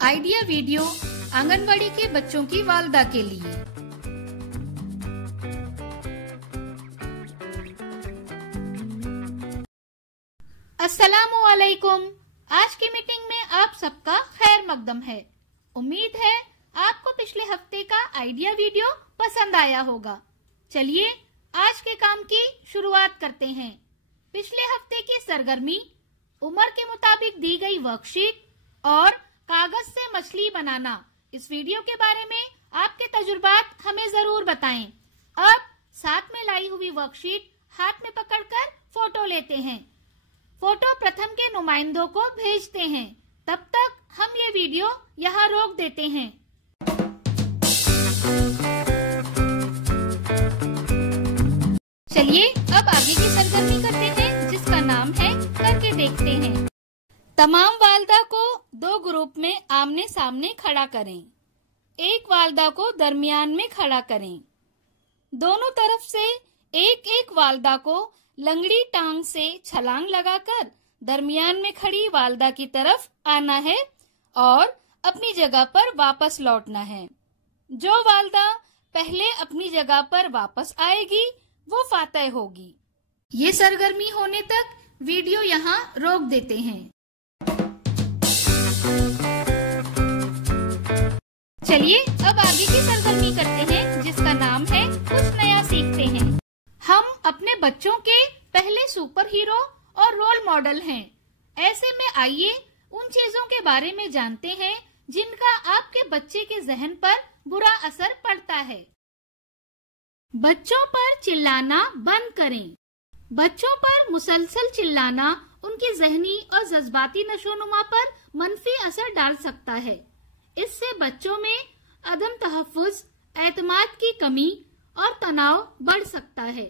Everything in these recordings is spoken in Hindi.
आइडिया वीडियो आंगनबाड़ी के बच्चों की वालदा के लिए। अस्सलामु अलैकुम। आज की मीटिंग में आप सबका खैर मकदम है। उम्मीद है आपको पिछले हफ्ते का आइडिया वीडियो पसंद आया होगा। चलिए आज के काम की शुरुआत करते हैं। पिछले हफ्ते की सरगर्मी, उम्र के मुताबिक दी गई वर्कशीट और कागज से मछली बनाना, इस वीडियो के बारे में आपके तजुर्बात हमें जरूर बताएं। अब साथ में लाई हुई वर्कशीट हाथ में पकड़कर फोटो लेते हैं। फोटो प्रथम के नुमाइंदों को भेजते हैं। तब तक हम ये वीडियो यहाँ रोक देते हैं। चलिए अब आगे की सरगर्मी करते हैं, जिसका नाम है करके देखते हैं। तमाम वालदा को दो ग्रुप में आमने सामने खड़ा करें। एक वालदा को दरमियान में खड़ा करें। दोनों तरफ से एक एक वालदा को लंगड़ी टांग से छलांग लगाकर दरमियान में खड़ी वालदा की तरफ आना है और अपनी जगह पर वापस लौटना है। जो वालदा पहले अपनी जगह पर वापस आएगी वो फातेह होगी। ये सरगर्मी होने तक वीडियो यहाँ रोक देते हैं। चलिए अब आगे की सरगर्मी करते हैं, जिसका नाम है कुछ नया सीखते हैं। हम अपने बच्चों के पहले सुपर हीरो और रोल मॉडल हैं। ऐसे में आइए उन चीजों के बारे में जानते हैं जिनका आपके बच्चे के जहन पर बुरा असर पड़ता है। बच्चों पर चिल्लाना बंद करें। बच्चों पर मुसलसल चिल्लाना उनकी जहनी और जज्बाती नशोनुमा पर मनफी असर डाल सकता है। इससे बच्चों में अदम तहफ्फुज, एतमाद की कमी और तनाव बढ़ सकता है।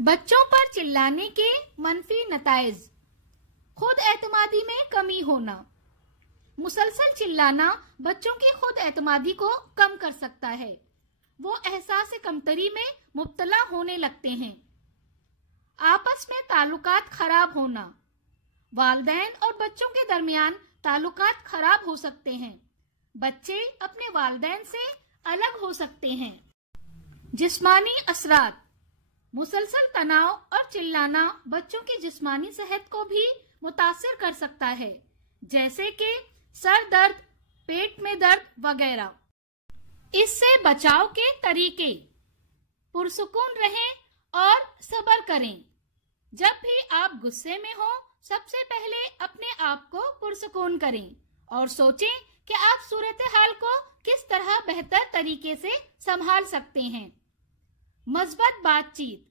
बच्चों पर चिल्लाने के मनफी नताइज: खुद एतमादी में कमी होना। मुसलसल चिल्लाना बच्चों की खुद एतमादी को कम कर सकता है। वो एहसास कमतरी में मुब्तला होने लगते हैं। आपस में ताल्लुकात खराब होना। वालिदैन और बच्चों के दरमियान ताल्लुकात खराब हो सकते हैं। बच्चे अपने वालिदैन से अलग हो सकते हैं। जिस्मानी असरात: मुसलसल तनाव और चिल्लाना बच्चों की जिस्मानी सेहत को भी मुतासिर कर सकता है, जैसे कि सर दर्द, पेट में दर्द वगैरह। इससे बचाव के तरीके: पुरसुकून रहें और सब्र करें। जब भी आप गुस्से में हो, सबसे पहले अपने आप को पुरसुकून करें और सोचें कि आप सूरत हाल को किस तरह बेहतर तरीके से संभाल सकते हैं। मज़बत बातचीत: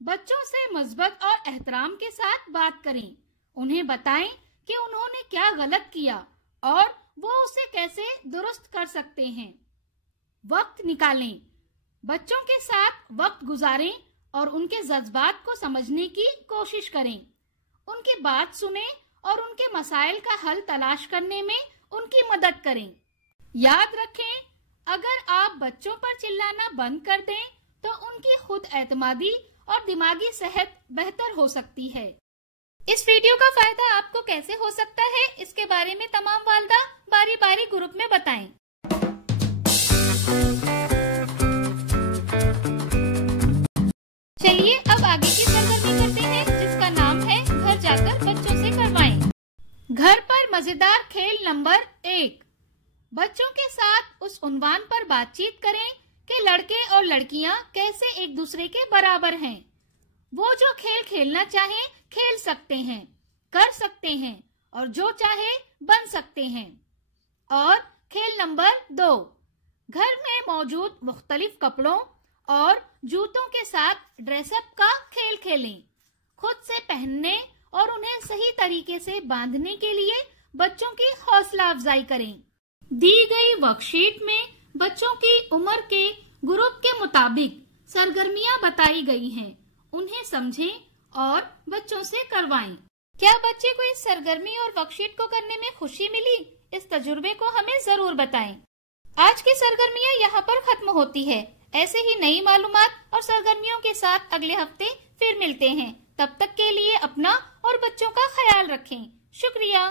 बच्चों से मज़बत और एहतराम के साथ बात करें। उन्हें बताएं कि उन्होंने क्या गलत किया और वो उसे कैसे दुरुस्त कर सकते हैं। वक्त निकालें। बच्चों के साथ वक्त गुजारें और उनके जज्बात को समझने की कोशिश करें। उनकी बात सुनें और उनके मसाइल का हल तलाश करने में उनकी मदद करें। याद रखें, अगर आप बच्चों पर चिल्लाना बंद कर दें तो उनकी खुद एतमादी और दिमागी सेहत बेहतर हो सकती है। इस वीडियो का फायदा आपको कैसे हो सकता है, इसके बारे में तमाम वालिदा बारी बारी ग्रुप में बताएं। चलिए अब आगे की सरगर्मी करते हैं, जिसका नाम है घर जाकर बच्चों से करवाएं। घर पर मजेदार खेल नंबर 1। बच्चों के साथ उस उन्वान पर बातचीत करें कि लड़के और लड़कियां कैसे एक दूसरे के बराबर हैं। वो जो खेल खेलना चाहें खेल सकते हैं, कर सकते हैं और जो चाहे बन सकते हैं। और खेल नंबर 2, घर में मौजूद मुख्तलिफ कपड़ों और जूतों के साथ ड्रेसअप का खेल खेलें। खुद से पहनने और उन्हें सही तरीके से बांधने के लिए बच्चों की हौसला अफजाई करें। दी गई वर्कशीट में बच्चों की उम्र के ग्रुप के मुताबिक सरगर्मियां बताई गई हैं। उन्हें समझें और बच्चों से करवाएं। क्या बच्चे को इस सरगर्मी और वर्कशीट को करने में खुशी मिली? इस तजुर्बे को हमें जरूर बताएं। आज की सरगर्मियां यहाँ पर खत्म होती है। ऐसे ही नई मालूमात और सरगर्मियों के साथ अगले हफ्ते फिर मिलते हैं। तब तक के लिए अपना और बच्चों का ख्याल रखें। शुक्रिया।